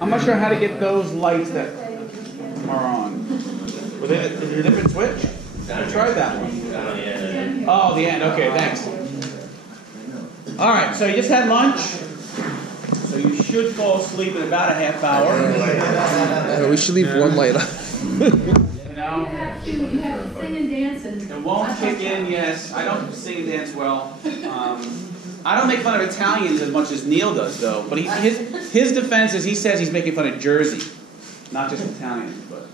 I'm not sure how to get those lights that are on. Is it a different switch? I tried that one. Oh, the end. Okay, thanks. All right, so you just had lunch. So you should fall asleep in about a half hour. We should leave one light on. You know? You have to sing and dance. It won't kick in, yes. I don't sing and dance well. I don't make fun of Italians as much as Neil does, though. But his defense is he says he's making fun of Jersey, not just Italians. But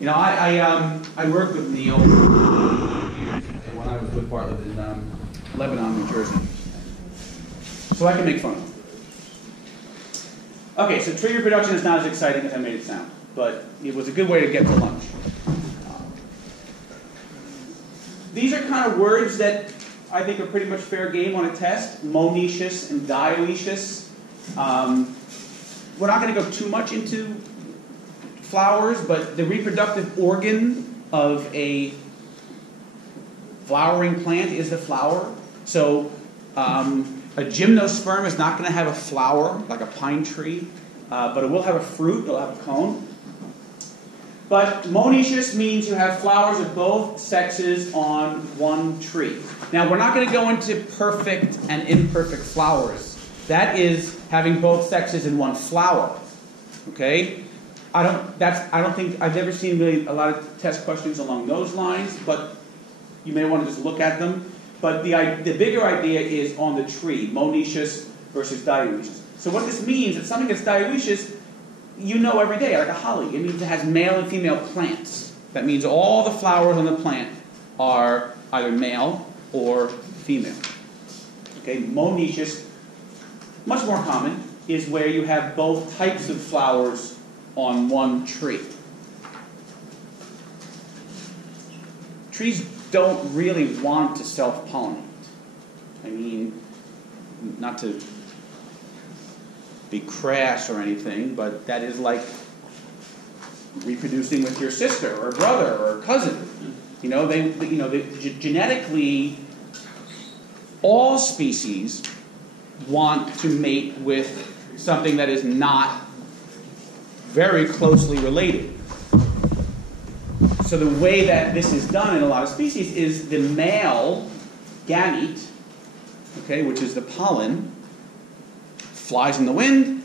you know, I worked with Neil when I was with Bartlett in Lebanon, New Jersey, so I can make fun of him. Okay, so tree reproduction is not as exciting as I made it sound, but it was a good way to get to lunch. These are kind of words that I think are pretty much fair game on a test. Monoecious and dioecious. We're not going to go too much into flowers, but the reproductive organ of a flowering plant is the flower. So a gymnosperm is not going to have a flower like a pine tree, but it will have a fruit, it'll have a cone. But monoecious means you have flowers of both sexes on one tree. Now, we're not going to go into perfect and imperfect flowers. That is having both sexes in one flower. Okay? I don't think I've ever seen really a lot of test questions along those lines, but you may want to just look at them. But the bigger idea is on the tree, monoecious versus dioecious. So what this means, if something that's dioecious, you know every day, like a holly. It means it has male and female plants. That means all the flowers on the plant are either male or female. Okay, monoecious, much more common, is where you have both types of flowers on one tree. Trees don't really want to self-pollinate. I mean, not to be crass or anything, but that is like reproducing with your sister or brother or cousin. You know, genetically, all species want to mate with something that is not very closely related. So the way that this is done in a lot of species is the male gamete, okay, which is the pollen, flies in the wind,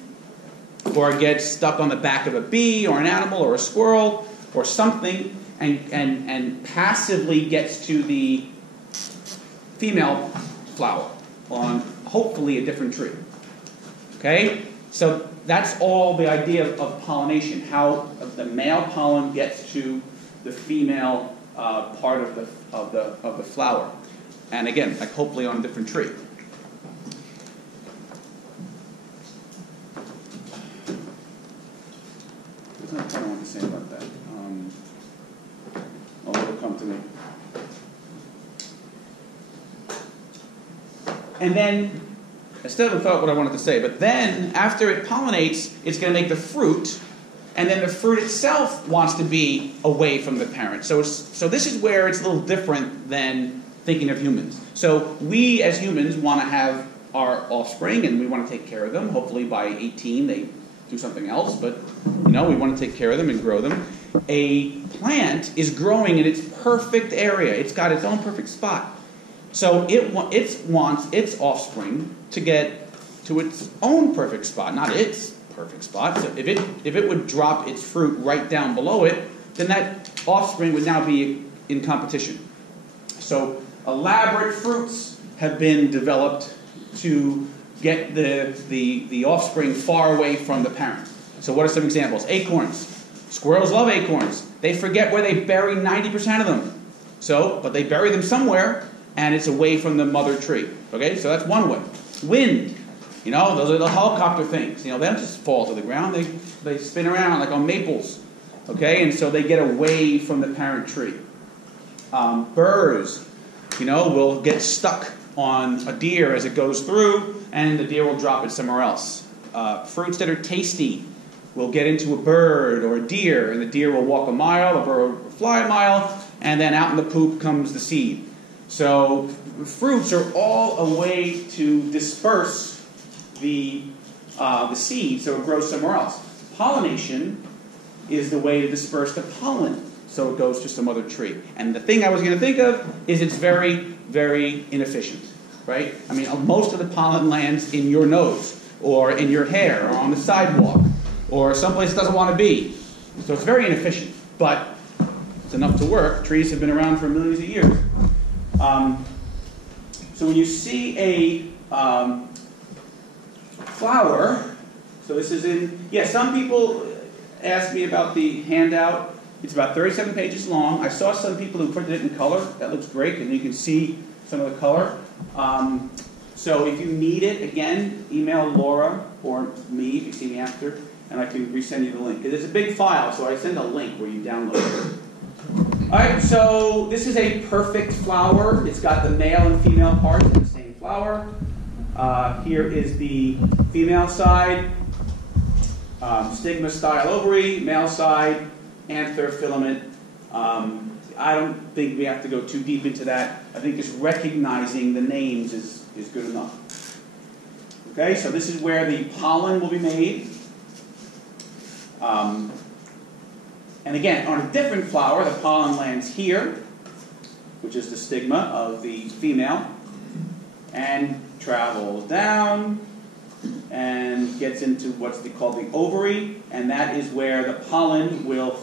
or gets stuck on the back of a bee or an animal or a squirrel or something, and passively gets to the female flower on hopefully a different tree. Okay? So that's all the idea of pollination, how the male pollen gets to the female part of the flower. And again, like hopefully on a different tree. What I want to say about that. It'll come to me. And then, I still haven't thought what I wanted to say, but then after it pollinates, it's going to make the fruit, and then the fruit itself wants to be away from the parent. So this is where it's a little different than thinking of humans. So we as humans want to have our offspring, and we want to take care of them. Hopefully by 18 they do something else, but we want to take care of them and grow them. A plant is growing in its perfect area. It's got its own perfect spot. So it wants its offspring to get to its own perfect spot, not its perfect spot. So if it would drop its fruit right down below it, then that offspring would now be in competition. So elaborate fruits have been developed to get the offspring far away from the parent. So what are some examples? Acorns. Squirrels love acorns. They forget where they bury 90% of them. But they bury them somewhere, and it's away from the mother tree. Okay, so that's one way. Wind. Those are the helicopter things. They don't just fall to the ground. They spin around like on maples. Okay, and so they get away from the parent tree. Burrs, will get stuck on a deer as it goes through, and the deer will drop it somewhere else. Fruits that are tasty will get into a bird or a deer, and the deer will walk a mile, the bird will fly a mile, and then out in the poop comes the seed. So fruits are all a way to disperse the the seed so it grows somewhere else. Pollination is the way to disperse the pollen so it goes to some other tree. And the thing I was going to think of is it's very, very inefficient, right? I mean, most of the pollen lands in your nose or in your hair or on the sidewalk or someplace it doesn't want to be. So it's very inefficient, but it's enough to work. Trees have been around for millions of years. So when you see a flower, so this is in, some people asked me about the handout. It's about 37 pages long. I saw some people who printed it in color. That looks great, and you can see some of the color. So if you need it, again, email Laura or me if you see me after, and I can resend you the link. It's a big file, so I send a link where you download it. All right, so this is a perfect flower. It's got the male and female parts of the same flower. Here is the female side, stigma-style ovary, male side, anther filament. I don't think we have to go too deep into that. I think just recognizing the names is good enough. Okay, so this is where the pollen will be made. And again, on a different flower, the pollen lands here, which is the stigma of the female, and travels down and gets into what's called the ovary, and that is where the pollen will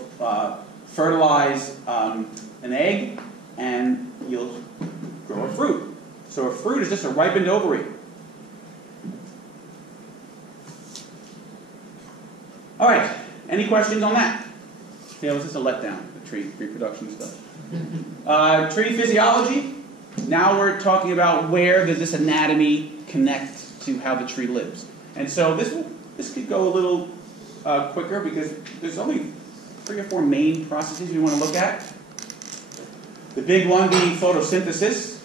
fertilize an egg, and you'll grow a fruit. So a fruit is just a ripened ovary. All right, any questions on that? Yeah, it was just a letdown, the tree reproduction stuff. Tree physiology. Now we're talking about where does this anatomy connect to how the tree lives. And so this could go a little quicker because there's only 3 or 4 main processes we want to look at. The big one being photosynthesis.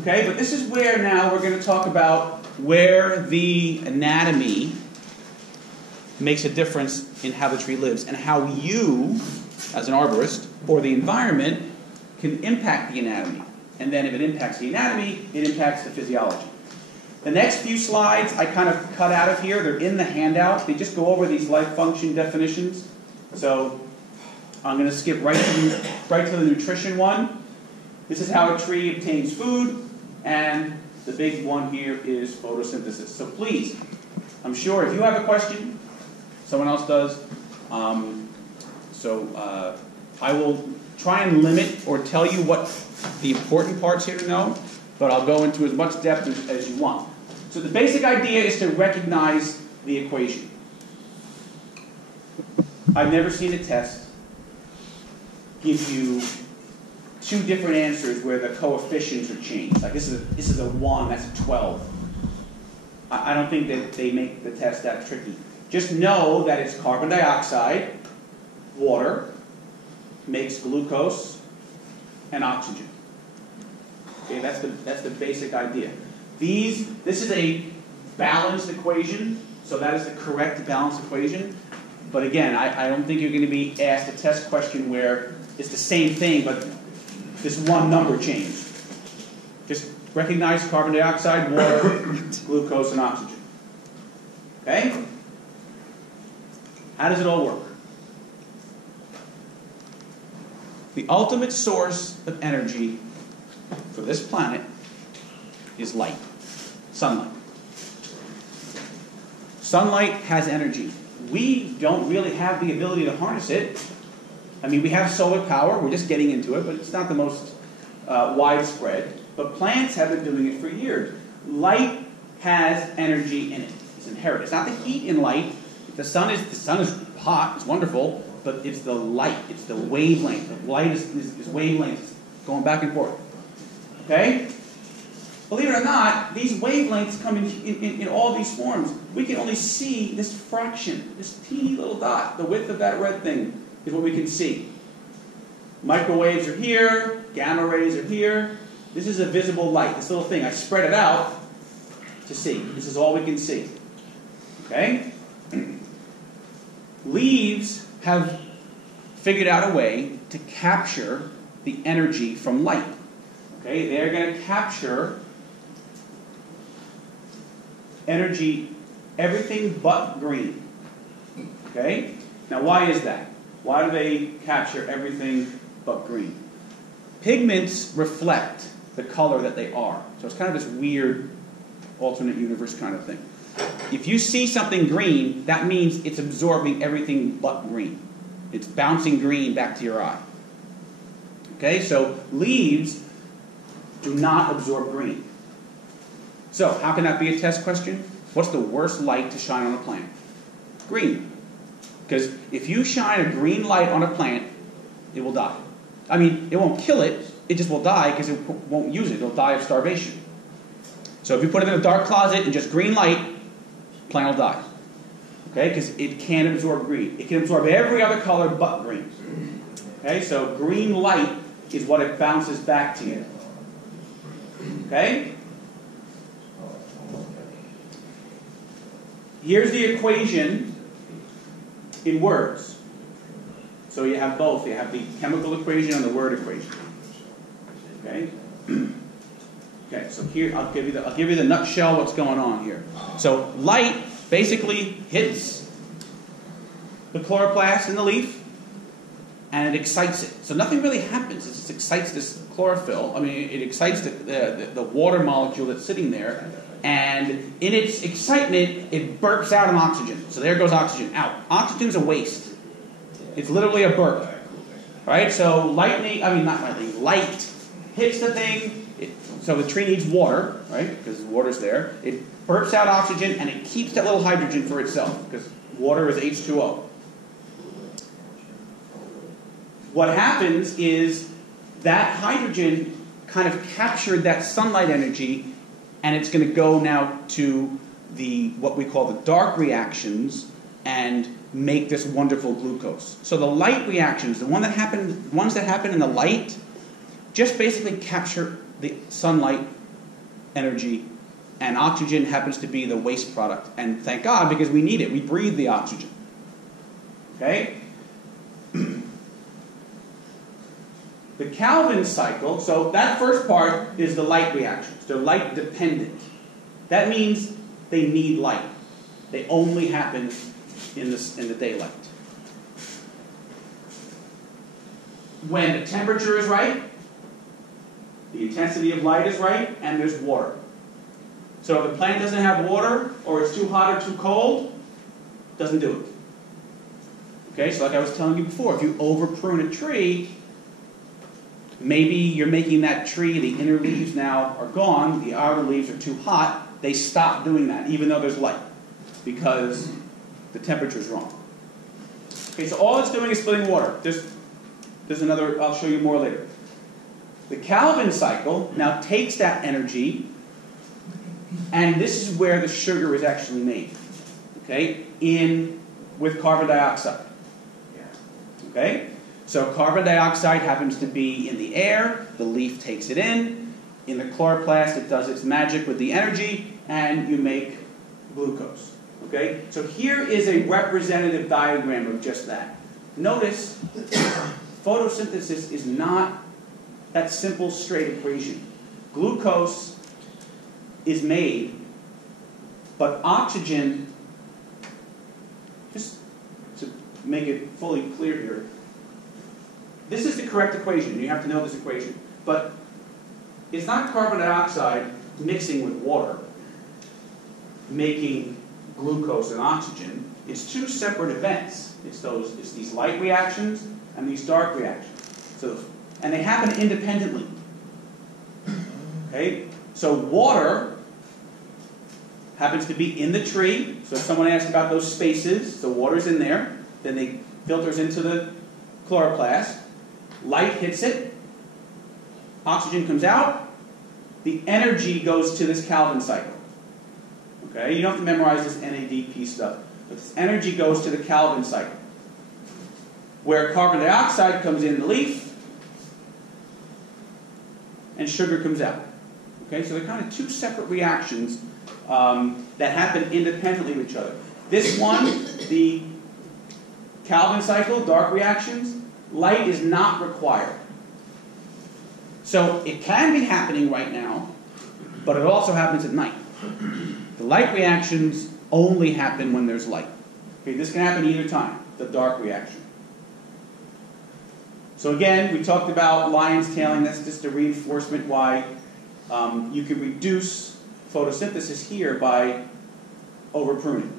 Okay, but this is where now we're going to talk about where the anatomy makes a difference in how the tree lives and how you, as an arborist, or the environment, can impact the anatomy. And then if it impacts the anatomy, it impacts the physiology. The next few slides I kind of cut out of here. They're in the handout. They just go over these life function definitions. So I'm going to skip right to the nutrition one. This is how a tree obtains food. And the big one here is photosynthesis. So please, I'm sure if you have a question, someone else does. I will try and limit or tell you what the important parts here to know, but I'll go into as much depth as you want. So the basic idea is to recognize the equation. I've never seen a test give you 2 different answers where the coefficients are changed. Like this is a 1, that's a 12. I don't think that they make the test that tricky. Just know that it's carbon dioxide, water, makes glucose, and oxygen. Okay, that's the basic idea. This is a balanced equation, so that is the correct balanced equation. But again, I don't think you're going to be asked a test question where it's the same thing, but this one number changed. Just recognize carbon dioxide, water, glucose, and oxygen. Okay? How does it all work? The ultimate source of energy for this planet is light, sunlight. Sunlight has energy. We don't really have the ability to harness it. I mean, we have solar power. We're just getting into it, but it's not the most widespread. But plants have been doing it for years. Light has energy in it. It's inherent. It's not the heat in light. The sun is hot. It's wonderful. But it's the light. It's the wavelength. The light is wavelengths going back and forth. Okay? Believe it or not, these wavelengths come in all these forms. We can only see this fraction, this teeny little dot. The width of that red thing is what we can see. Microwaves are here. Gamma rays are here. This is a visible light. This little thing. I spread it out to see. This is all we can see. Okay? Leaves have figured out a way to capture the energy from light. Okay? They're going to capture energy everything but green. Okay? Now why is that? Why do they capture everything but green? Pigments reflect the color that they are. So it's kind of this weird alternate universe kind of thing. If you see something green, that means it's absorbing everything but green. It's bouncing green back to your eye. Okay, so leaves do not absorb green. So how can that be a test question? What's the worst light to shine on a plant? Green. Because if you shine a green light on a plant, it will die. I mean, it won't kill it, it just will die because it won't use it. It'll die of starvation. So if you put it in a dark closet and just green light, plant will die. Okay, because it can't absorb green. It can absorb every other color but green. Okay, so green light is what it bounces back to you. Okay? Here's the equation in words. So you have both. You have the chemical equation and the word equation. Okay? Okay, so here I'll give you the nutshell what's going on here. So light basically hits the chloroplast in the leaf and it excites it. So nothing really happens. It just excites this chlorophyll. I mean, it excites the water molecule that's sitting there. And in its excitement, it burps out an oxygen. So there goes oxygen out. Oxygen's a waste. It's literally a burp. Right? So light hits the thing. So the tree needs water, right? Because water's there. It burps out oxygen and it keeps that little hydrogen for itself because water is H2O. What happens is that hydrogen kind of captured that sunlight energy and it's going to go now to what we call the dark reactions and make this wonderful glucose. So the light reactions, the ones that happen in the light, just basically capture the sunlight energy, and oxygen happens to be the waste product. And thank God, because we need it. We breathe the oxygen. Okay? The Calvin cycle, so that first part is the light reactions. They're light dependent. That means they need light. They only happen in the daylight. When the temperature is right, the intensity of light is right, and there's water. So if the plant doesn't have water, or it's too hot or too cold, doesn't do it. Okay, so like I was telling you before, if you over prune a tree, maybe you're making that tree, the inner leaves now are gone, the outer leaves are too hot, they stop doing that, even though there's light, because the temperature is wrong. Okay, so all it's doing is splitting water. There's another, I'll show you more later. The Calvin cycle now takes that energy, and this is where the sugar is actually made, okay, with carbon dioxide. Okay? So carbon dioxide happens to be in the air, the leaf takes it in the chloroplast it does its magic with the energy, and you make glucose. Okay? So here is a representative diagram of just that. Notice, photosynthesis is not that simple straight equation. Glucose is made, but oxygen, just to make it fully clear here, this is the correct equation. You have to know this equation. But it's not carbon dioxide mixing with water, making glucose and oxygen. It's two separate events. It's these light reactions and these dark reactions. And they happen independently. Okay? So water happens to be in the tree. So if someone asked about those spaces, so water's in there, then it filters into the chloroplast. Light hits it. Oxygen comes out. The energy goes to this Calvin cycle. Okay? You don't have to memorize this NADP stuff. But this energy goes to the Calvin cycle, where carbon dioxide comes in the leaf, and sugar comes out. Okay, so they're kind of two separate reactions that happen independently of each other. This one, the Calvin cycle, dark reactions, light is not required. So it can be happening right now, but it also happens at night. The light reactions only happen when there's light. Okay, this can happen either time, the dark reaction. So again, we talked about lion's tailing. That's just a reinforcement why you can reduce photosynthesis here by over pruning.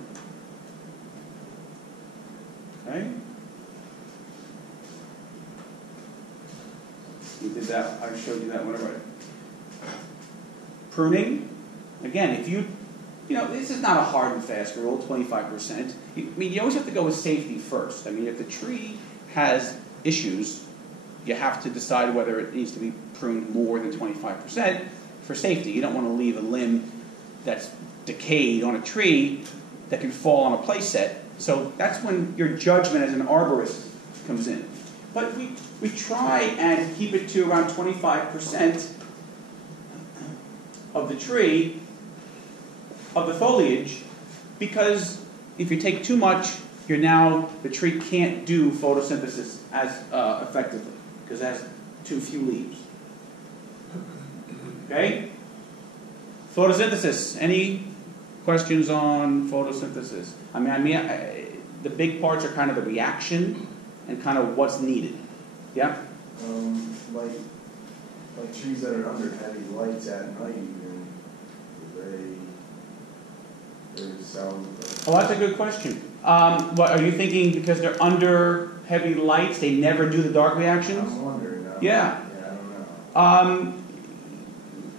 Okay? We did that. I showed you that one already. Pruning. Again, if you know, this is not a hard and fast rule, 25%. I mean, you always have to go with safety first. I mean, if the tree has issues, you have to decide whether it needs to be pruned more than 25% for safety. You don't want to leave a limb that's decayed on a tree that can fall on a play set. So that's when your judgment as an arborist comes in. But we try and keep it to around 25% of the tree, of the foliage, because if you take too much, the tree can't do photosynthesis as effectively, because it has too few leaves. Okay? Photosynthesis. Any questions on photosynthesis? I mean, the big parts are kind of the reaction and kind of what's needed. Yeah? Like trees that are under heavy lights at night, even, there's sound. Oh, that's a good question. What are you thinking? Because they're under heavy lights, they never do the dark reactions? I'm wondering. Yeah. I don't know.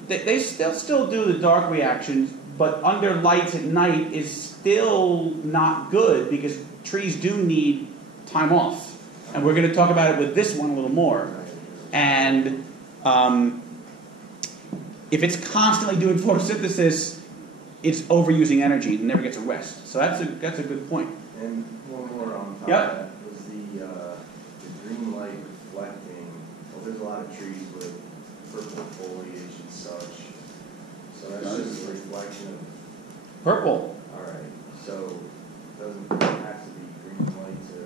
They'll still do the dark reactions, but under lights at night is still not good because trees do need time off. And we're going to talk about it with this one a little more. And if it's constantly doing photosynthesis, it's overusing energy. It never gets a rest. So that's a good point. And one more on top Yep. of that was the green light reflecting. Well, there's a lot of trees with purple foliage and such. So that's just a reflection of Purple. All right. So it doesn't have to be green light to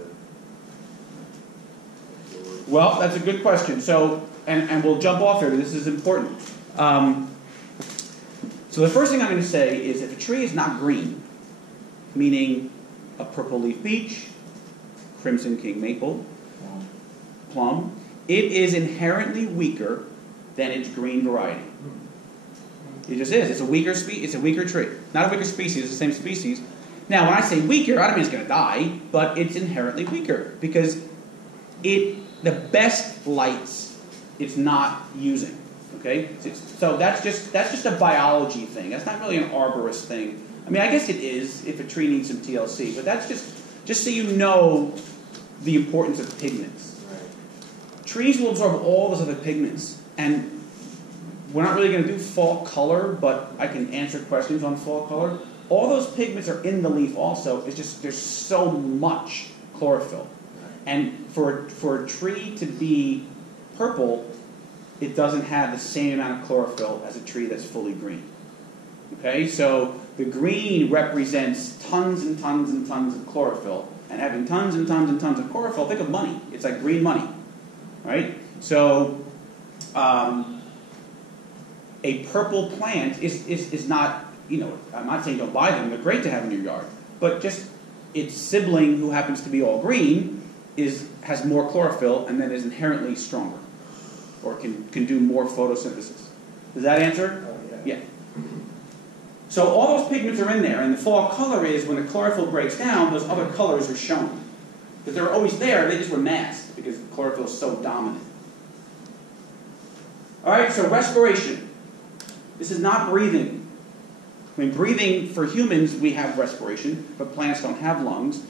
absorb. Well, that's a good question. So, and we'll jump off here, but this is important. So the first thing I'm going to say is if a tree is not green, meaning a purple leaf beech, crimson king maple, plum, it is inherently weaker than its green variety. It just is. It's a weaker it's a weaker tree. Not a weaker species, it's the same species. Now, when I say weaker, I don't mean it's going to die, but it's inherently weaker because the best lights it's not using. Okay? So that's just a biology thing. That's not really an arborist thing. I mean, I guess it is if a tree needs some TLC, but that's just so you know the importance of pigments. Right. Trees will absorb all those other pigments, and we're not really going to do fall color, but I can answer questions on fall color. All those pigments are in the leaf also. It's just there's so much chlorophyll. And for a tree to be purple, it doesn't have the same amount of chlorophyll as a tree that's fully green. Okay, so the green represents tons and tons and tons of chlorophyll, and having tons and tons and tons of chlorophyll, think of money. It's like green money, right? So a purple plant is not, I'm not saying don't buy them, they're great to have in your yard, but just its sibling who happens to be all green has more chlorophyll and then is inherently stronger, or can do more photosynthesis. Does that answer? Yeah. So all those pigments are in there, and the fall color is when the chlorophyll breaks down, those other colors are shown. Because they're always there, they just were masked because the chlorophyll is so dominant. All right, so respiration. This is not breathing. I mean, breathing, for humans, we have respiration, but plants don't have lungs.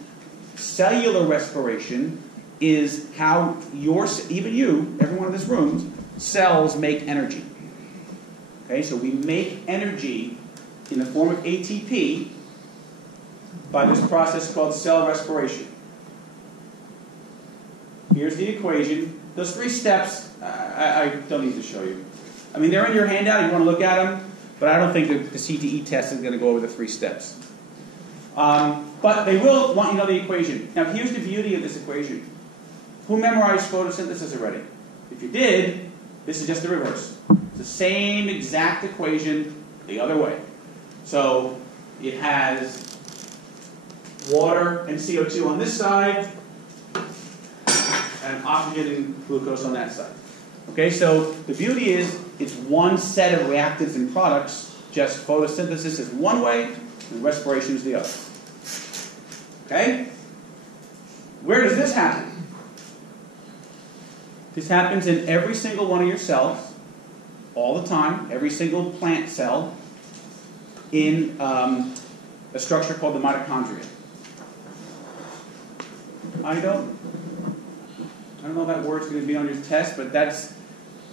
Cellular respiration is how even you, everyone in this room, cells make energy. Okay, so we make energy in the form of ATP by this process called cell respiration. Here's the equation. Those 3 steps, I don't need to show you. I mean, they're in your handout. You want to look at them, but I don't think that the CTE test is going to go over the 3 steps. But they will want you to know the equation. Now, here's the beauty of this equation. Who memorized photosynthesis already? If you did, this is just the reverse. It's the same exact equation the other way. So it has water and CO2 on this side, and oxygen and glucose on that side. Okay, so the beauty is it's one set of reactants and products, just photosynthesis is one way and respiration is the other. Okay? Where does this happen? This happens in every single one of your cells, all the time, every single plant cell, in a structure called the mitochondria. I don't know if that word's going to be on your test, but that's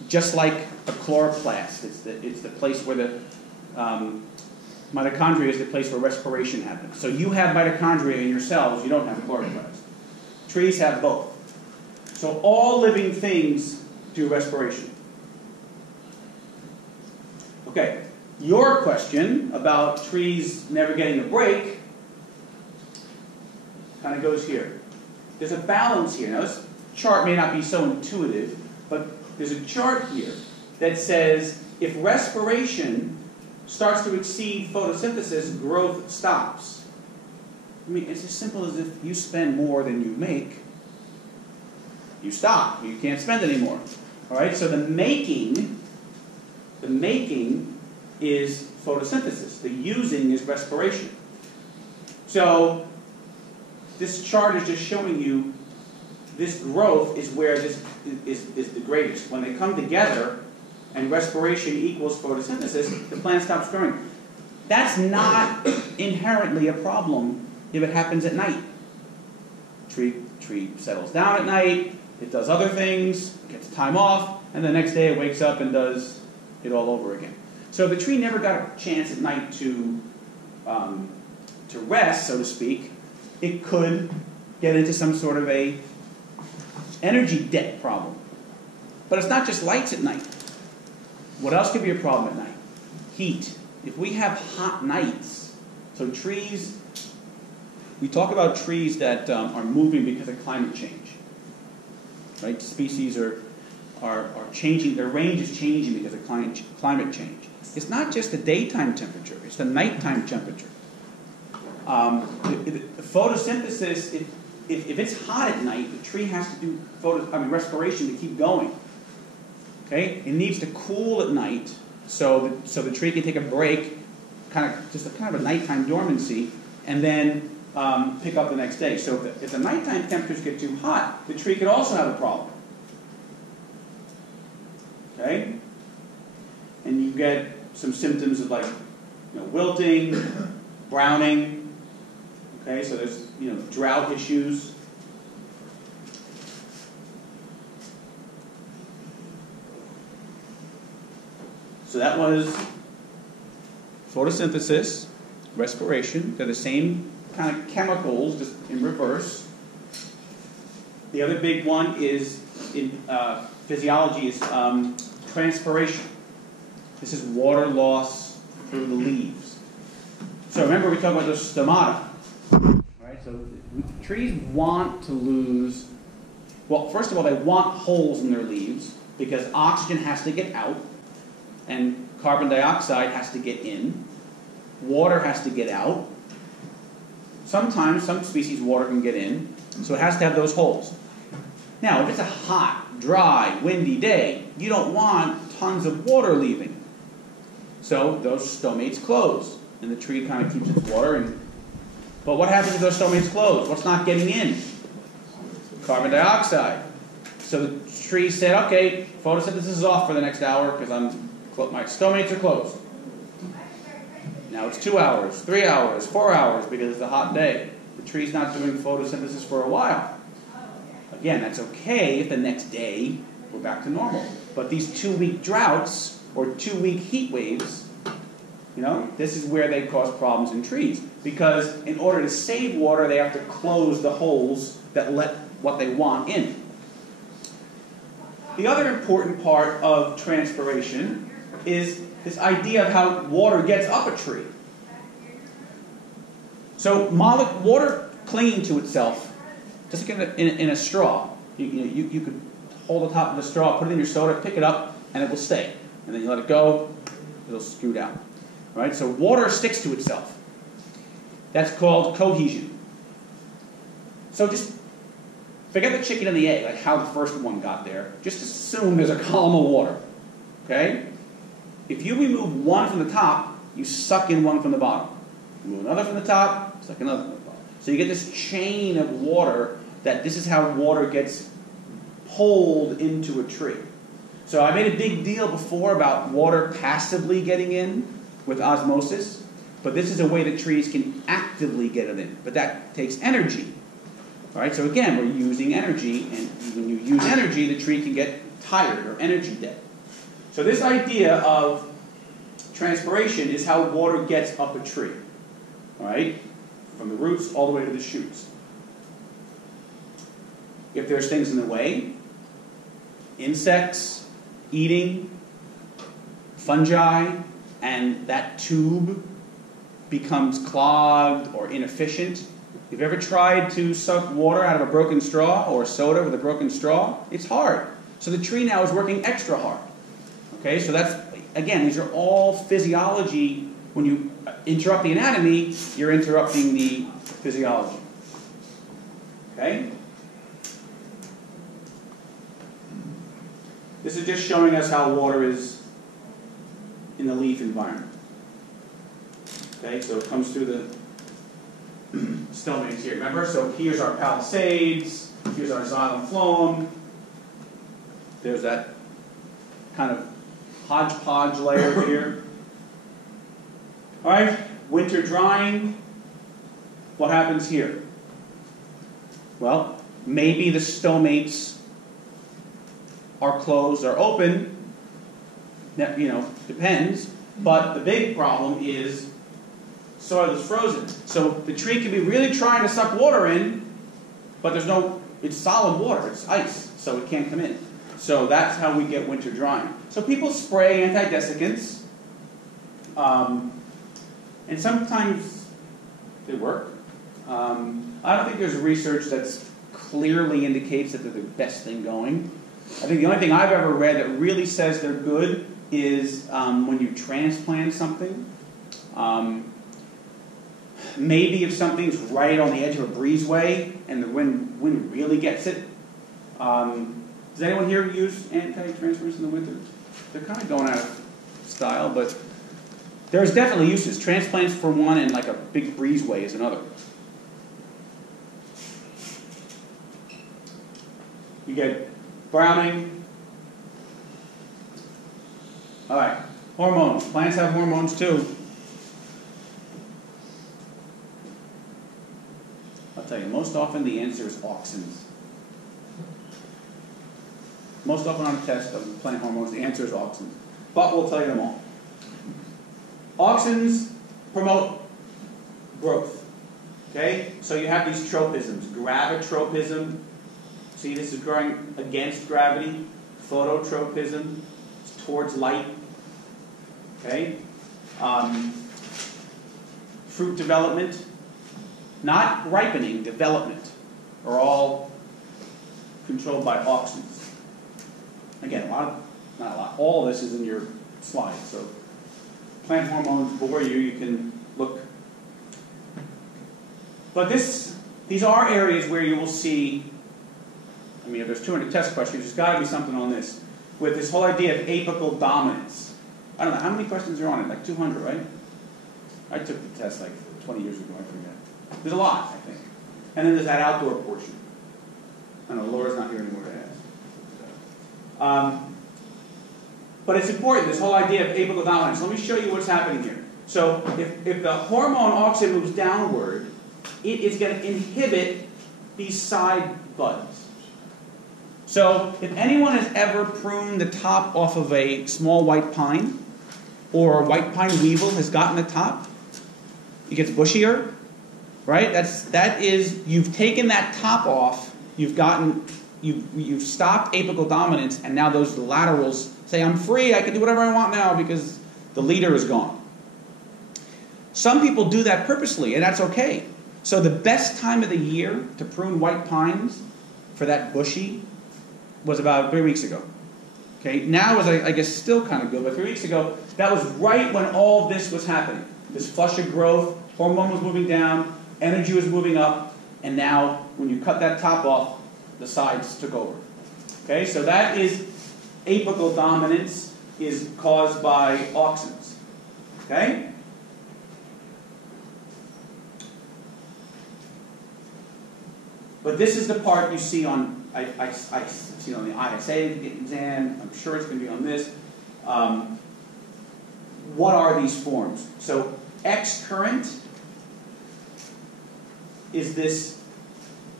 just like a chloroplast. It's the place where the mitochondria is the place where respiration happens. So you have mitochondria in your cells, you don't have chloroplast. Trees have both. So all living things do respiration. Okay, your question about trees never getting a break kind of goes here. There's a balance here. Now this chart may not be so intuitive, but there's a chart here that says if respiration starts to exceed photosynthesis, growth stops. I mean, it's as simple as if you spend more than you make, you stop. You can't spend anymore. All right, so the making is photosynthesis. The using is respiration. So this chart is just showing you this growth is where this is the greatest. When they come together and respiration equals photosynthesis, the plant stops growing. That's not inherently a problem if it happens at night. Tree settles down at night, it does other things, gets time off, and the next day it wakes up and does it all over again. So if the tree never got a chance at night to rest, so to speak, it could get into some sort of a energy debt problem. But it's not just lights at night. What else could be a problem at night? Heat. If we have hot nights, so trees, we talk about trees that are moving because of climate change. Right? Species are changing, their range is changing because of climate change. It's not just the daytime temperature, it's the nighttime temperature. The photosynthesis, if it's hot at night, the tree has to do respiration to keep going. Okay? It needs to cool at night so the tree can take a break, kind of a nighttime dormancy, and then pick up the next day. So if the nighttime temperatures get too hot, the tree could also have a problem. Okay? And you get some symptoms of wilting, browning. Okay, so there's drought issues. So that was photosynthesis, respiration. They're the same kind of chemicals, just in reverse. The other big one is in physiology is transpiration. This is water loss through the leaves. So remember we talked about those stomata. So trees want to lose, well, first of all, they want holes in their leaves because oxygen has to get out and carbon dioxide has to get in. Water has to get out. Sometimes, some species, water can get in, so it has to have those holes. Now, if it's a hot, dry, windy day, you don't want tons of water leaving. So those stomates close, and the tree kind of keeps its water. But what happens if those stomates close? What's not getting in? Carbon dioxide. So the tree said, okay, photosynthesis is off for the next hour because my stomates are closed. Now it's 2 hours, 3 hours, 4 hours because it's a hot day. The tree's not doing photosynthesis for a while. Again, that's okay if the next day we're back to normal. But these 2-week droughts or 2-week heat waves, this is where they cause problems in trees. Because in order to save water, they have to close the holes that let what they want in. The other important part of transpiration is this idea of how water gets up a tree. So water clinging to itself, just like in a straw. You could hold the top of the straw, put it in your soda, pick it up, and it will stay. And then you let it go, it'll scoot out. Right? So water sticks to itself. That's called cohesion. So just forget the chicken and the egg, like how the first one got there. Just assume there's a column of water. Okay? If you remove one from the top, you suck in one from the bottom. Remove another from the top, suck another from the bottom. So you get this chain of water, that this is how water gets pulled into a tree. So I made a big deal before about water passively getting in with osmosis, but this is a way that trees can actively get it in. But that takes energy. All right, so again, we're using energy, and when you use energy, the tree can get tired or energy dead. So this idea of transpiration is how water gets up a tree. All right, from the roots all the way to the shoots. If there's things in the way, insects, eating, fungi, and that tube becomes clogged or inefficient. If you've ever tried to suck water out of a broken straw or soda with a broken straw, it's hard. So the tree now is working extra hard. Okay, so that's, again, these are all physiology. When you interrupt the anatomy, you're interrupting the physiology. Okay? This is just showing us how water is in the leaf environment. Okay, so it comes through the stomates here. Remember? So here's our palisades, here's our xylem phloem. There's that kind of hodgepodge layer here. All right, winter drying. What happens here? Well, maybe the stomates are closed or open. That, depends. But the big problem is soil is frozen. So the tree can be really trying to suck water in, but it's solid water, it's ice, so it can't come in. So that's how we get winter drying. So people spray anti-desiccants, and sometimes they work. I don't think there's research that clearly indicates that they're the best thing going. I think the only thing I've ever read that really says they're good is when you transplant something. Maybe if something's right on the edge of a breezeway and the wind really gets it. Does anyone here use anti-transference in the winter? They're kind of going out of style, but there's definitely uses. Transplants for one, and like a big breezeway is another. You get browning. All right, hormones. Plants have hormones too. I'll tell you, most often the answer is auxins. Most often on a test of plant hormones, the answer is auxins. But we'll tell you them all. Auxins promote growth. Okay? So you have these tropisms. Gravitropism. See, this is growing against gravity. Phototropism. It's towards light. Okay? Fruit development. Not ripening, development. Are all controlled by auxins. Again, not a lot. All of this is in your slide. So plant hormones bore you, you can look. But these are areas where you will see, if there's 200 test questions, there's got to be something on this. With this whole idea of apical dominance. I don't know, how many questions are on it? Like 200, right? I took the test like 20 years ago, I forget. There's a lot, I think. And then there's that outdoor portion. I know, Laura's not here anymore to ask. But it's important, this whole idea of apical dominance. Let me show you what's happening here. So if the hormone auxin moves downward, it is going to inhibit these side buds. So if anyone has ever pruned the top off of a small white pine, or a white pine weevil has gotten the top, it gets bushier, right? That is, you've taken that top off, you've stopped apical dominance, and now those laterals say, I'm free, I can do whatever I want now because the leader is gone. Some people do that purposely, and that's okay. So the best time of the year to prune white pines for that bushy was about 3 weeks ago. Okay, now is, I guess, still kind of good, but 3 weeks ago, that was right when all this was happening. This flush of growth, hormone was moving down, energy was moving up, and now when you cut that top off, the sides took over. Okay, so that is apical dominance is caused by auxins. Okay? But this is the part you see on, I see on the ISA exam. I'm sure it's going to be on this. What are these forms? So X current is this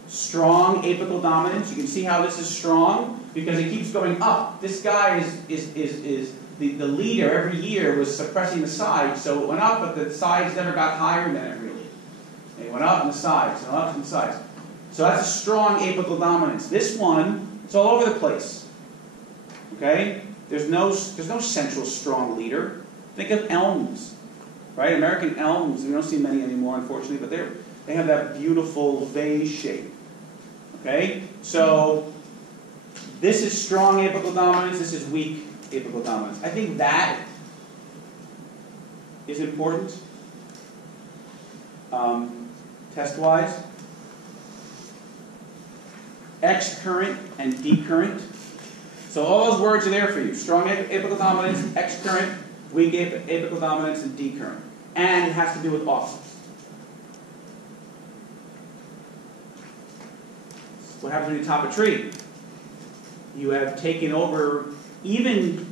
strong apical dominance. You can see how this is strong because it keeps going up. This guy is the leader every year was suppressing the sides, so it went up, but the sides never got higher than it really. It went up and the sides, and up and the sides. So that's a strong apical dominance. This one, it's all over the place. Okay? There's no central strong leader. Think of elms, right? American elms. We don't see many anymore, unfortunately, but they have that beautiful vase shape. Okay? So this is strong apical dominance. This is weak apical dominance. I think that is important test-wise. X current and D current. So all those words are there for you. Strong apical dominance, X current, weak apical dominance, and D current. And it has to do with auxins. What happens when you top a tree? You have taken over even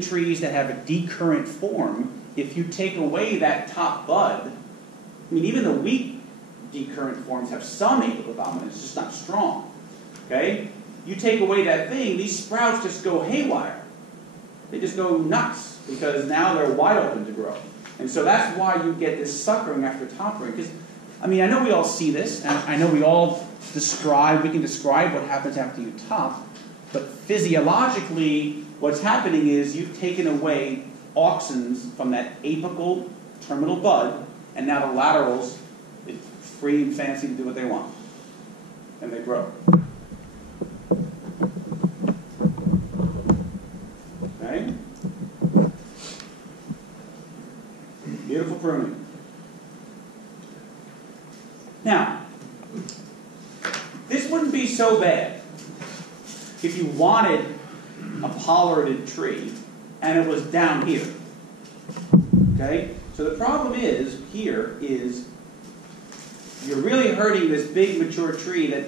trees that have a D current form. If you take away that top bud, I mean, even the weak D current forms have some apical dominance, it's just not strong. Okay? You take away that thing, these sprouts just go haywire. They just go nuts because now they're wide open to grow. And so that's why you get this suckering after toppering. Because, I mean, I know we all see this, and I know we can describe what happens after you top, but physiologically, what's happening is you've taken away auxins from that apical terminal bud, and now the laterals, it's free and fancy to do what they want. And they grow. Okay? Beautiful pruning. Now, this wouldn't be so bad if you wanted a pollarded tree and it was down here. Okay? So the problem is, here is, you're really hurting this big mature tree that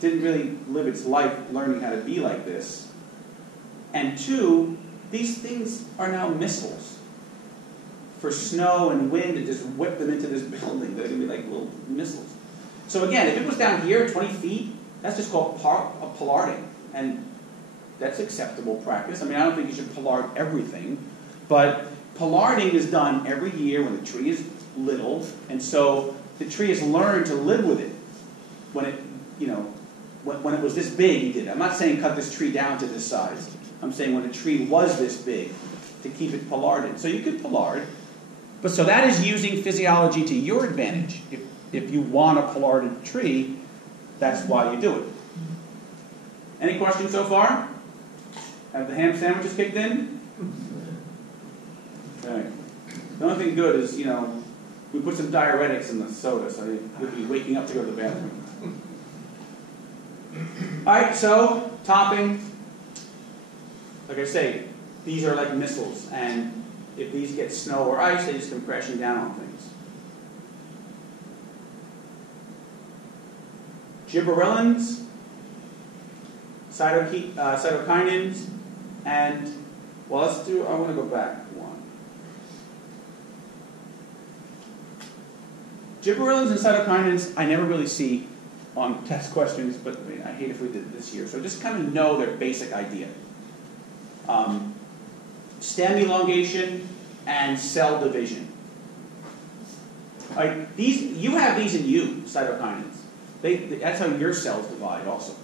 didn't really live its life learning how to be like this. And two, these things are now missiles for snow and wind to just whip them into this building. They're going to be like little missiles. So again, if it was down here, 20 feet, that's just called pollarding. And that's acceptable practice. I mean, I don't think you should pollard everything, but pollarding is done every year when the tree is little, and so the tree has learned to live with it. When it, when it was this big, he did. I'm not saying cut this tree down to this size. I'm saying when the tree was this big, to keep it pollarded. So you could pollard, but so that is using physiology to your advantage. If you want a pollarded tree, that's why you do it. Any questions so far? Have the ham sandwiches kicked in? Okay. The only thing good is, we put some diuretics in the soda, so you'll be waking up to go to the bathroom. All right, so topping. Like I say, these are like missiles, and if these get snow or ice, they just come crashing down on things. Gibberellins, cytokinins, and, well, I want to go back one. Gibberellins and cytokinins, I never really see on test questions, but I hate if we did this here. So just kind of know their basic idea. Stem elongation and cell division. Like you have these in you, cytokinins. That's how your cells divide also.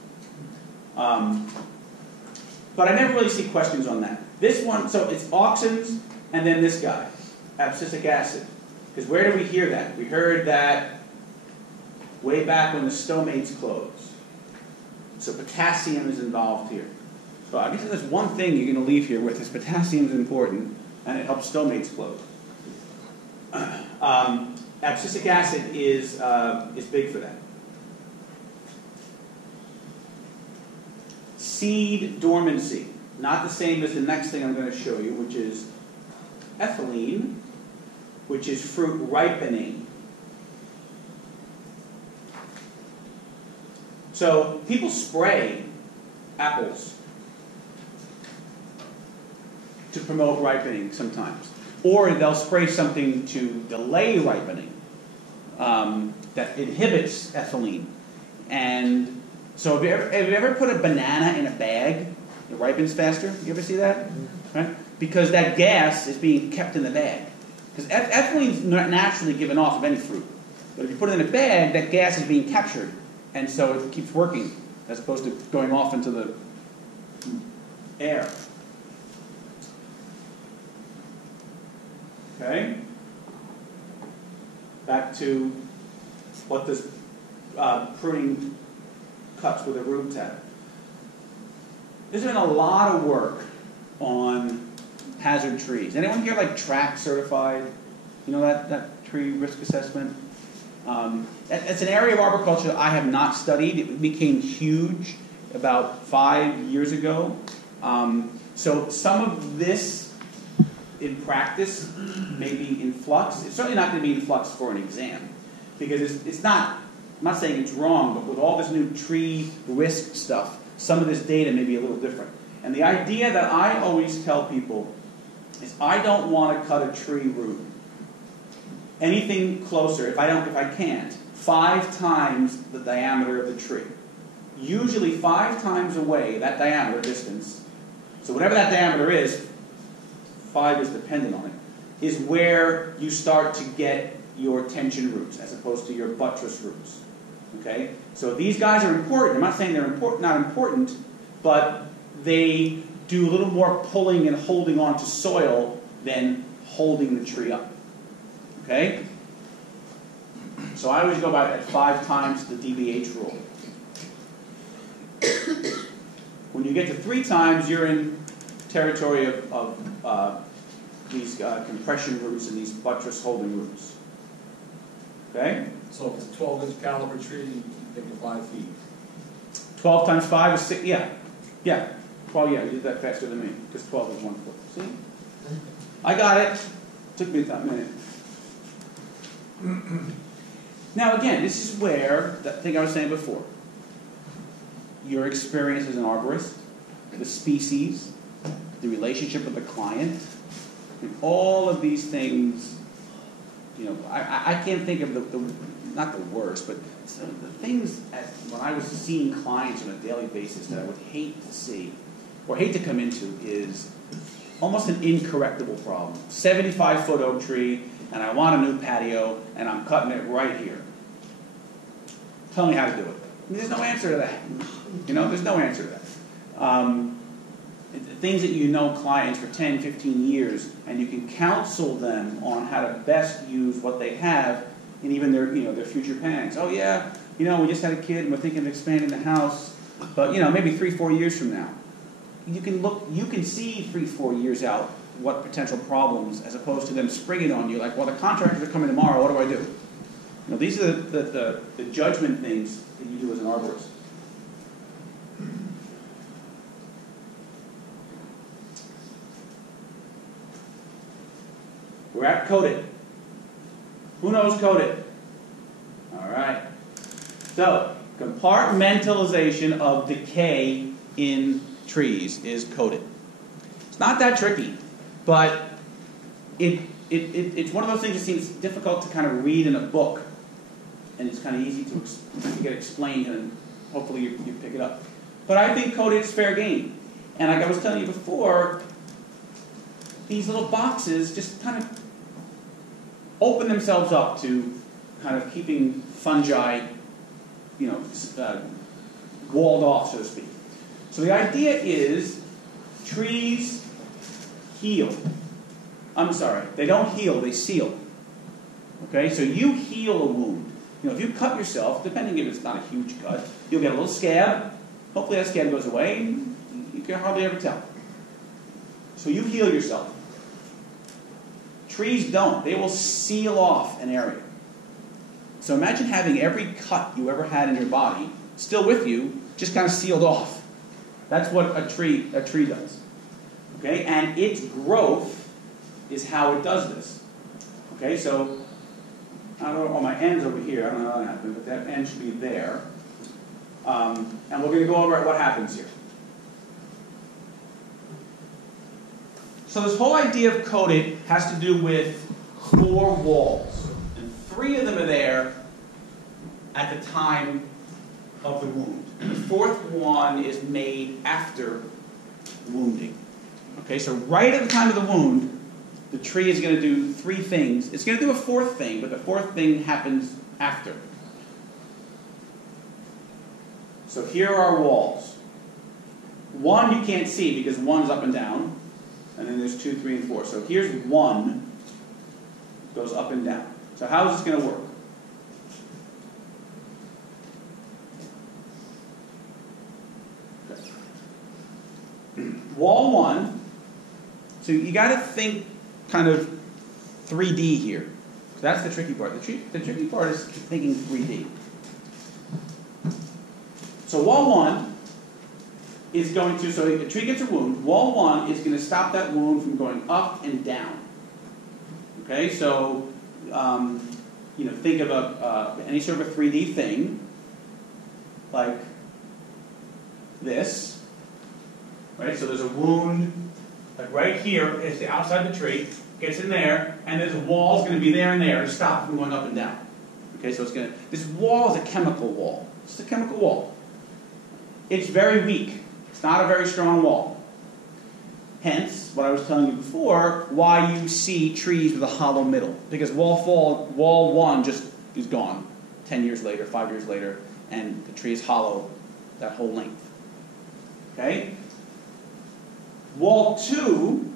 But I never really see questions on that. This one, so it's auxins and then this guy, abscisic acid. Because where do we hear that? We heard that way back when the stomates closed. So potassium is involved here. So I guess there's one thing you're going to leave here with is potassium is important, and it helps stomates close. Abscisic acid is big for that. Seed dormancy, not the same as the next thing I'm going to show you, which is ethylene, which is fruit ripening. So people spray apples to promote ripening sometimes. Or they'll spray something to delay ripening that inhibits ethylene. And so have you ever put a banana in a bag? It ripens faster? You ever see that? Right? Because that gas is being kept in the bag. Because ethylene is not naturally given off of any fruit. But if you put it in a bag, that gas is being captured. And so it keeps working as opposed to going off into the air. Okay? Back to what this pruning cuts with a root tab. There's been a lot of work on hazard trees. Anyone here like track certified? You know that tree risk assessment? It's an area of arboriculture I have not studied. It became huge about 5 years ago. So some of this in practice may be in flux. It's certainly not going to be in flux for an exam because it's not, I'm not saying it's wrong, but with all this new tree risk stuff, some of this data may be a little different. And the idea that I always tell people is I don't want to cut a tree root anything closer, if I can't, 5 times the diameter of the tree. Usually 5 times away, that diameter distance, so whatever that diameter is, 5 is dependent on it, is where you start to get your tension roots as opposed to your buttress roots. Okay? So these guys are important. I'm not saying they're not important, but they do a little more pulling and holding on to soil than holding the tree up. Okay? So I always go by at 5 times the DBH rule. When you get to 3 times, you're in territory of these compression roots and these buttress holding roots. Okay? So if it's a 12-inch caliber tree, you take it 5 feet. 12 times 5 is 6, yeah. Yeah. Well, yeah, you did that faster than me, because 12 is 1 foot. See? I got it. Took me that minute. Now again, this is where, that thing I was saying before, your experience as an arborist, the species, the relationship with the client, and all of these things, you know, I can't think of the not the worst, but the things when I was seeing clients on a daily basis that I would hate to see, or hate to come into, is almost an incorrectable problem. 75-foot oak tree, and I want a new patio, and I'm cutting it right here. Tell me how to do it. I mean, there's no answer to that. You know, there's no answer to that. Things that you know clients for 10, 15 years, and you can counsel them on how to best use what they have in even their, you know, their future plans. Oh yeah, you know, we just had a kid and we're thinking of expanding the house, but you know, maybe 3-4 years from now. You can see 3-4 years out what potential problems, as opposed to them springing on you like, well, the contractors are coming tomorrow, what do I do? You know, these are the judgment things that you do as an arborist. We're at coated. Who knows coated? All right. So, compartmentalization of decay in trees is coated. It's not that tricky, but it's one of those things that seems difficult to kind of read in a book, and it's kind of easy to get explained, and hopefully you pick it up. But I think coated is fair game. And like I was telling you before, these little boxes just kind of open themselves up to kind of keeping fungi, you know, walled off, so to speak. So the idea is trees heal. I'm sorry, they don't heal, they seal. Okay, so you heal a wound. You know, if you cut yourself, depending if it's not a huge cut, you'll get a little scab. Hopefully that scab goes away, and you can hardly ever tell. So you heal yourself. Trees don't. They will seal off an area. So imagine having every cut you ever had in your body still with you, just kind of sealed off. That's what a tree does. Okay, and its growth is how it does this. Okay, so I don't know, oh, my end's over here. I don't know how that happened, but that end should be there. And we're going to go over what happens here. So this whole idea of coated has to do with 4 walls. And 3 of them are there at the time of the wound. And the 4th one is made after wounding. Okay, so right at the time of the wound, the tree is going to do 3 things. It's going to do a 4th thing, but the 4th thing happens after. So here are our walls. 1 you can't see because 1's up and down. And then there's 2, 3, and 4. So here's 1. Goes up and down. So how is this going to work? Okay. Wall 1. So you got to think kind of 3D here. So that's the tricky part. The tricky part is thinking 3D. So wall 1 is going to, so a tree gets a wound, wall 1 is going to stop that wound from going up and down. Okay, so, think of any sort of a 3D thing, like this, right? So there's a wound, like right here is the outside of the tree, gets in there, and there's a wall is going to be there and there to stop it from going up and down. Okay, so this wall is a chemical wall. It's a chemical wall. It's very weak. It's not a very strong wall. Hence, what I was telling you before, why you see trees with a hollow middle. Because wall 1 just is gone 10 years later, 5 years later, and the tree is hollow that whole length. Okay? Wall 2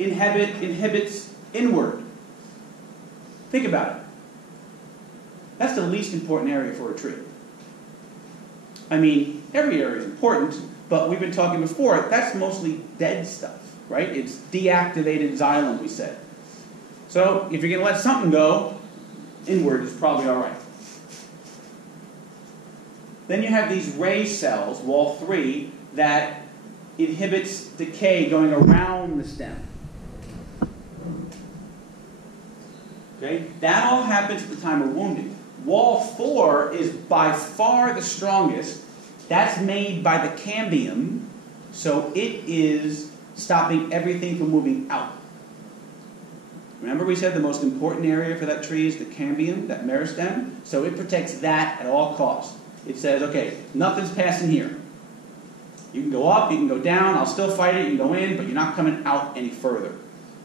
inhibits inward. Think about it. That's the least important area for a tree. I mean, every area is important, but we've been talking before, that's mostly dead stuff, right? It's deactivated xylem, we said. So if you're going to let something go, inward is probably all right. Then you have these ray cells, wall 3, that inhibits decay going around the stem. Okay? That all happens at the time of wounding. Wall 4 is by far the strongest. That's made by the cambium, so it is stopping everything from moving out. Remember we said the most important area for that tree is the cambium, that meristem? So it protects that at all costs. It says, okay, nothing's passing here. You can go up, you can go down, I'll still fight it, you can go in, but you're not coming out any further.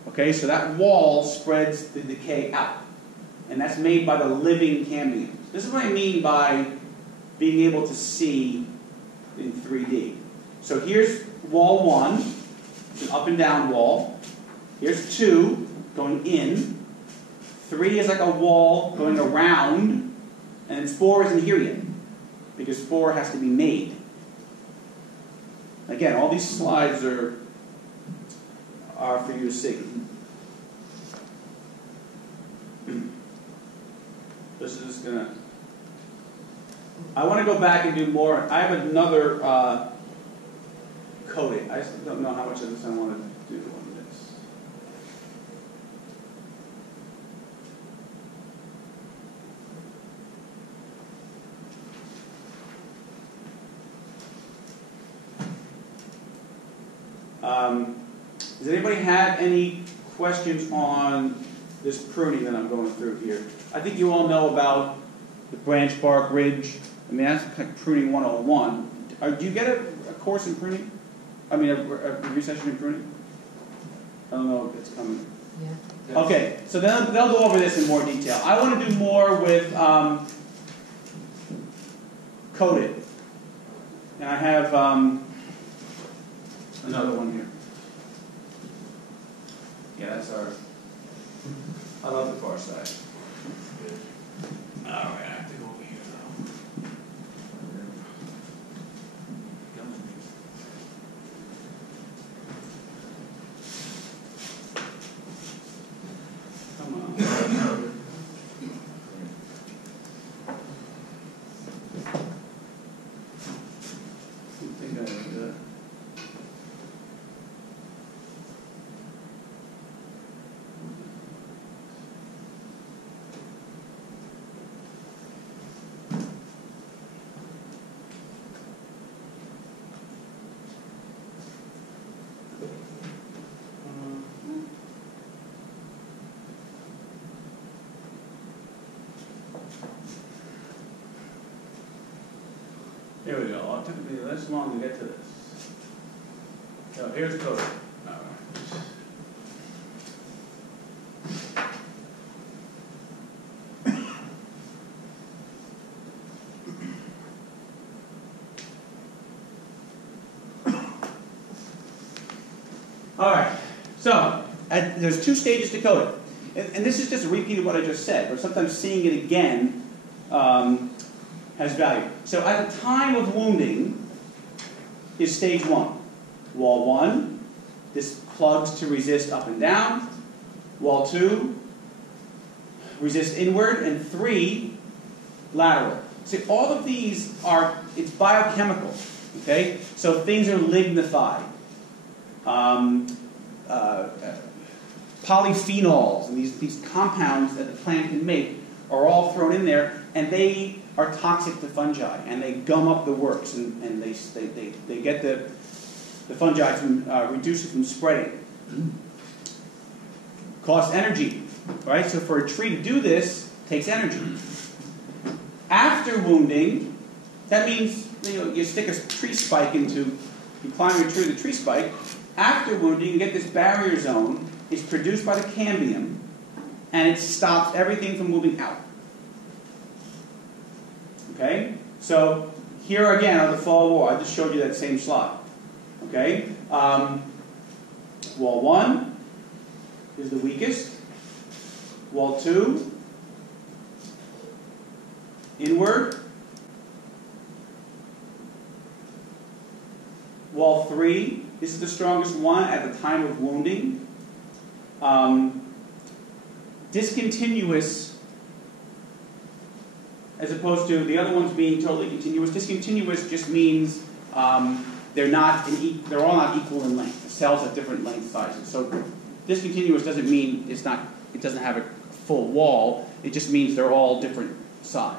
Okay, so that wall spreads the decay out. And that's made by the living cambium. This is what I mean by being able to see in 3D. So here's wall 1, it's an up and down wall. Here's 2, going in. 3 is like a wall going around. And 4 isn't here yet, because 4 has to be made. Again, all these slides are for you to see. This is going to... I want to go back and do more. I have another coating. I just don't know how much of this I want to do on this. Does anybody have any questions on this pruning that I'm going through here? I think you all know about the branch bark ridge. I mean, that's like pruning 101. Do you get a course in pruning? I mean, a recession in pruning? I don't know if it's coming. Yeah. Okay, so they'll go over this in more detail. I want to do more with coated. And I have another one here. Yeah, that's our... I love the far side. All right, I have to go over here now. Here we go. Oh, it took me this long to get to this. So here's code. All right. All right, so there's two stages to code it. And this is just a repeat of what I just said, but sometimes seeing it again has value. So at the time of wounding is stage 1. Wall 1, this plugs to resist up and down. Wall 2, resist inward. And 3, lateral. See, all of these are, it's biochemical, okay? So things are lignified. Polyphenols and these compounds that the plant can make are all thrown in there, and they are toxic to fungi, and they gum up the works, and they get the fungi to reduce it from spreading. Costs energy, right? So for a tree to do this, it takes energy. After wounding, that means you stick a tree spike you climb a tree with a tree spike. After wounding, you get this barrier zone. It's produced by the cambium, and it stops everything from moving out. Okay? So here again on the fall wall, I just showed you that same slide. Okay? Wall 1 is the weakest. Wall 2, inward. Wall 3, this is the strongest one at the time of wounding. Discontinuous, as opposed to the other ones being totally continuous. Discontinuous just means they're all not equal in length. The cells have different length sizes. So discontinuous doesn't mean it doesn't have a full wall. It just means they're all different size.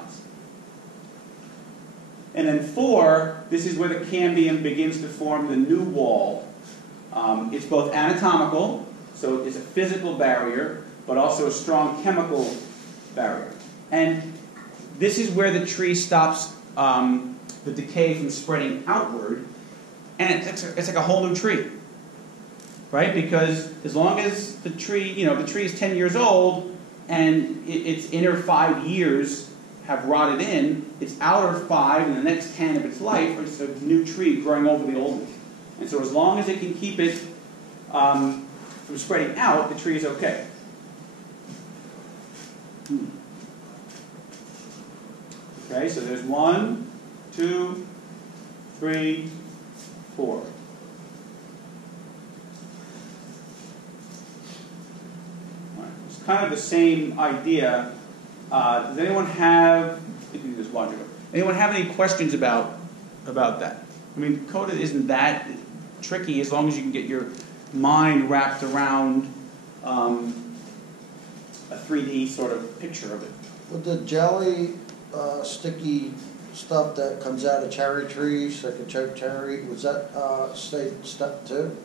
And then 4, this is where the cambium begins to form the new wall. It's both anatomical, so it's a physical barrier, but also a strong chemical barrier. And this is where the tree stops the decay from spreading outward, and it's like a whole new tree, right? Because as long as the tree is 10 years old, and its inner 5 years have rotted in, its outer 5 and the next 10 of its life, it's a new tree growing over the old one. And so as long as it can keep it from spreading out, the tree is okay. Okay, so there's 1, 2, 3, 4. Right. It's kind of the same idea. Does anyone have? Anyone have any questions about that? I mean, coded isn't that tricky as long as you can get your mind wrapped around a 3D sort of picture of it. With the jelly, sticky stuff that comes out of cherry trees, like a choke cherry, was that step 2?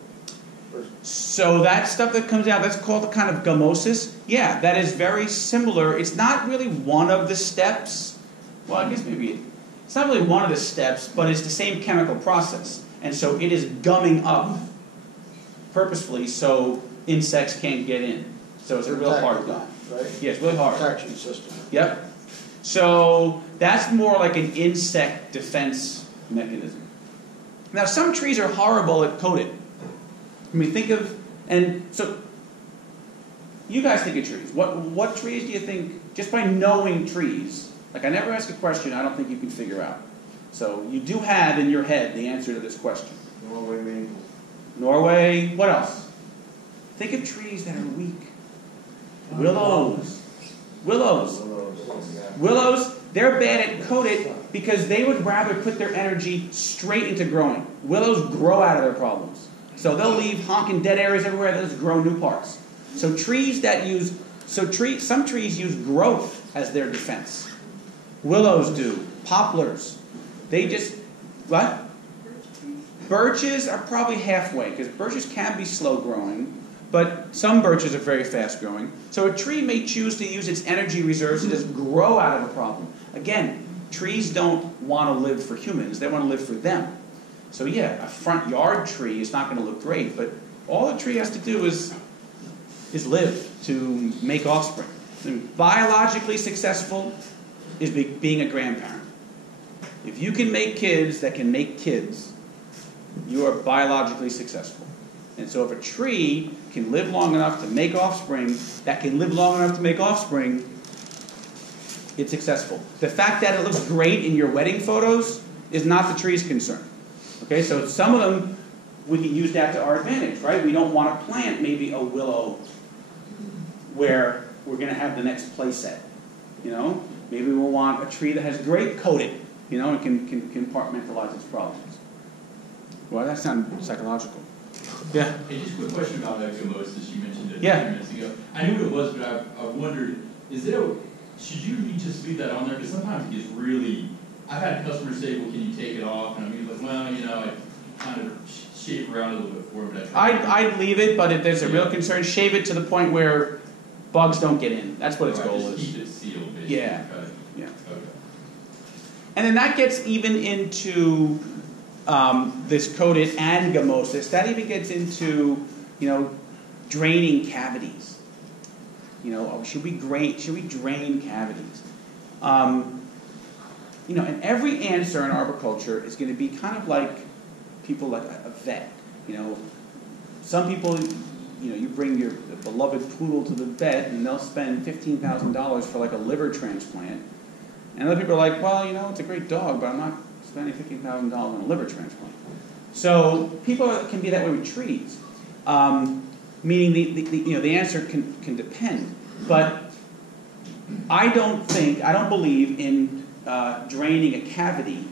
So that stuff that comes out, that's called the kind of gummosis. Yeah, that is very similar. It's not really one of the steps. Well, I guess maybe it's not really one of the steps, but it's the same chemical process. And so it is gumming up purposefully so insects can't get in. So it's a real hard gum. Right? Yeah, it's really hard. Protection system. Yep. So that's more like an insect defense mechanism. Now, some trees are horrible at coating. I mean, so you guys think of trees. What trees do you think, just by knowing trees, like I never ask a question I don't think you can figure out. So you do have in your head the answer to this question. Norway maples. Norway, what else? Think of trees that are weak. Willows. Willows, they're bad at coated because they would rather put their energy straight into growing. Willows grow out of their problems. So they'll leave honking dead areas everywhere. They'll just grow new parts. So some trees use growth as their defense. Willows do. Poplars. What? Birches are probably halfway because birches can be slow growing, but some birches are very fast growing. So a tree may choose to use its energy reserves to just grow out of a problem. Again, trees don't want to live for humans, they want to live for them. So yeah, a front yard tree is not going to look great, but all the tree has to do is live, to make offspring. And biologically successful is being a grandparent. If you can make kids that can make kids, you are biologically successful. And so if a tree can live long enough to make offspring, that can live long enough to make offspring, it's successful. The fact that it looks great in your wedding photos is not the tree's concern. Okay, so some of them, we can use that to our advantage, right? We don't want to plant maybe a willow where we're going to have the next play set. You know, maybe we'll want a tree that has great coating, you know, and can compartmentalize its problems. Well, that sounds psychological. Yeah. Hey, just a quick question about ecchymosis. You mentioned it a Yeah. few minutes ago. I knew what it was, but I wondered, should you just leave that on there? Because sometimes it gets really, I've had customers say, well, can you take it off? And I'm like, well, you know, I kind of shave around a little bit for it. But I'd leave it, but if there's a real concern, shave it to the point where bugs don't get in. That's what its goal just is. keep it sealed, basically. Yeah. Okay. Yeah. Okay. And then that gets even into this coated angymosis. That even gets into, you know, draining cavities. You know, should we drain cavities? You know, and every answer in arboriculture is going to be kind of like people like a vet. You know, some people, you know, you bring your beloved poodle to the vet and they'll spend $15,000 for like a liver transplant. And other people are like, well, you know, it's a great dog, but I'm not spending $15,000 on a liver transplant. So people can be that way with trees, meaning the answer can depend. But I don't believe in draining a cavity,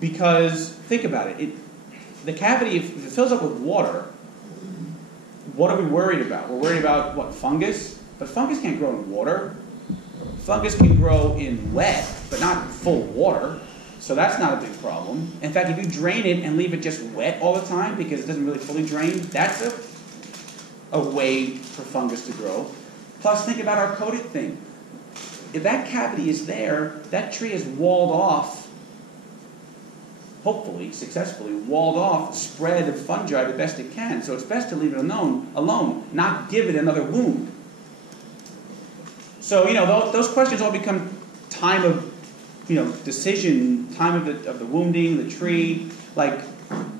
because think about it. The cavity, if it fills up with water, what are we worried about? We're worried about what, fungus? But fungus can't grow in water. Fungus can grow in wet, but not full water. So that's not a big problem. In fact, if you drain it and leave it just wet all the time because it doesn't really fully drain, that's a way for fungus to grow. Plus, think about our coated thing. If that cavity is there, that tree is walled off, hopefully, successfully, walled off, spread of fungi the best it can. So it's best to leave it alone, not give it another wound. So, you know, those questions all become time of, you know, decision, time of the wounding, the tree. Like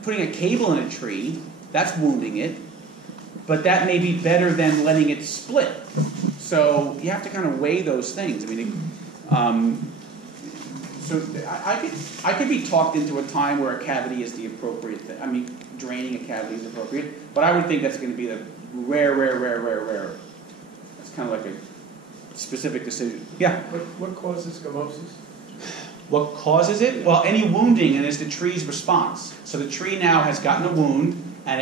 putting a cable in a tree, that's wounding it. But that may be better than letting it split. So you have to kind of weigh those things. I mean, so I could be talked into a time where a cavity is the appropriate thing. I mean, draining a cavity is appropriate. But I would think that's going to be the rare. It's kind of like a specific decision. Yeah? What causes ecchymosis? What causes it? Well, any wounding, and it's the tree's response. So the tree now has gotten a wound, and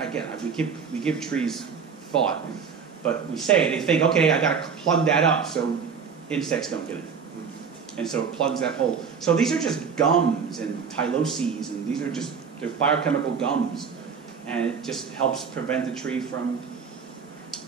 again, we give trees thought, but we say, they think, okay, I got to plug that up so insects don't get it. And so it plugs that hole. So these are just gums and tyloses, and they're biochemical gums. And it just helps prevent the tree from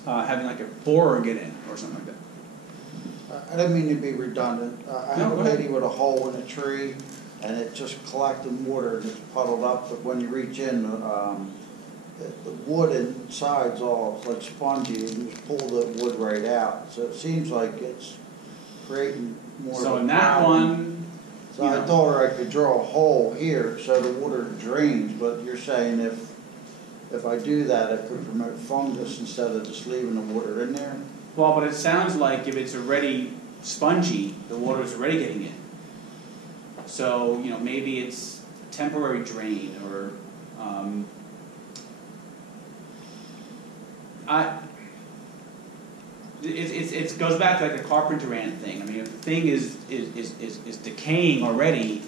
having like a borer get in or something like that. I didn't mean to be redundant. I have go a ahead. lady with a hole in a tree, and it just collected water and it's puddled up, but when you reach in, the wood inside's all like spongy, and you just pull the wood right out. So it seems like it's creating more So of a in that problem. one, So I told her I could draw a hole here so the water drains, but you're saying if I do that, it could promote fungus instead of just leaving the water in there? well, but it sounds like if it's already spongy, the water is already getting in. So, you know, maybe it's a temporary drain, or it goes back to like the carpenter ant thing. I mean, if the thing is decaying already,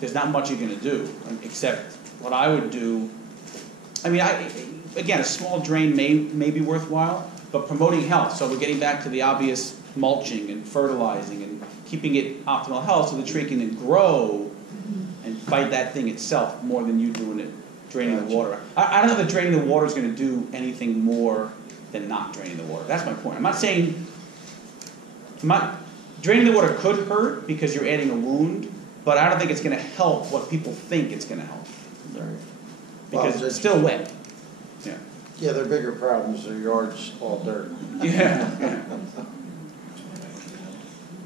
there's not much you're going to do, except what I would do. I mean, again, a small drain may be worthwhile, but promoting health. So we're getting back to the obvious mulching and fertilizing and keeping it optimal health so the tree can then grow and fight that thing itself more than you doing it, draining the water. I don't know that draining the water is going to do anything more than not draining the water. That's my point. I'm not saying, draining the water could hurt because you're adding a wound, but I don't think it's going to help what people think it's going to help. Because Well, it's still wet. Yeah. Yeah, their bigger problem is their yard's all dirt. Yeah.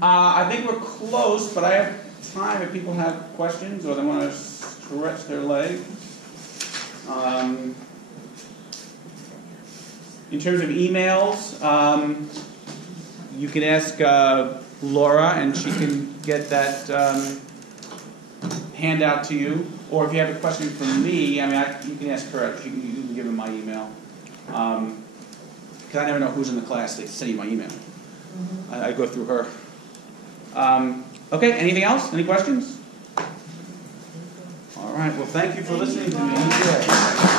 I think we're close, but I have time if people have questions or they want to stretch their leg. In terms of emails, you can ask Laura, and she can get that handout to you. Or if you have a question for me, I mean, you can ask her. You can give her my email. Because I never know who's in the class. They send you my email. I go through her. Okay, anything else? Any questions? All right, well, thank you for listening to me.